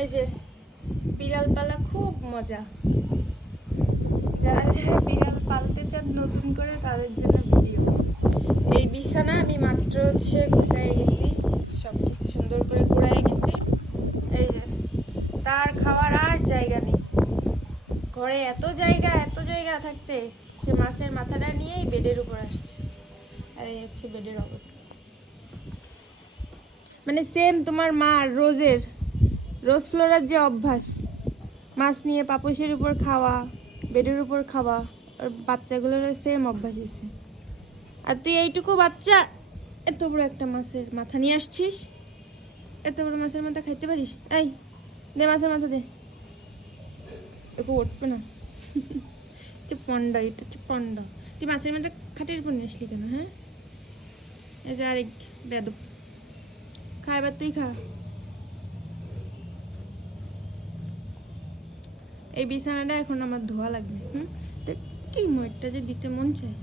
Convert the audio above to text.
এই যে বিড়াল পালা খুব মজা, যারা যারা বিড়াল পালতে চান নতুন করে তাদের জন্য ভিডিও। এই বিছানা আমি মাত্র গুছাই গেছি, সব কিছু সুন্দর করে কুড়াই গেছি। এই যে তার খাওয়ার আর জায়গা নেই ঘরে, এত জায়গা থাকতে সে মাছের মাথাটা নিয়েই বেডের উপর আসছে। আর এই হচ্ছে বেডের অবস্থা, মানে সেম তোমার মা রোজ ফ্লোরার যে অভ্যাস, মাছ নিয়ে পাপোশের উপর খাওয়া, বেডের উপর খাওয়া, আর বাচ্চাগুলোর সেম অভ্যাস হয়েছে। আর তুই এইটুকু বাচ্চা এত বড় একটা মাছের মাথা নিয়ে আসছিস, এত বড় মাছের মাথা খাইতে পারিস? এই দে মাছের মাথা দে, একটু উঠবে না। পন্ডা, এটা হচ্ছে পন্ডা। তুই মাছের মাথা খাটের উপর নিয়ে আসলি কেন? হ্যাঁ, এই যে আরেক বেদব, খা এবার তুই খা। এই বিছানাটা এখন আমার ধোয়া লাগবে। কি মইটা যে দিতে মন চায়।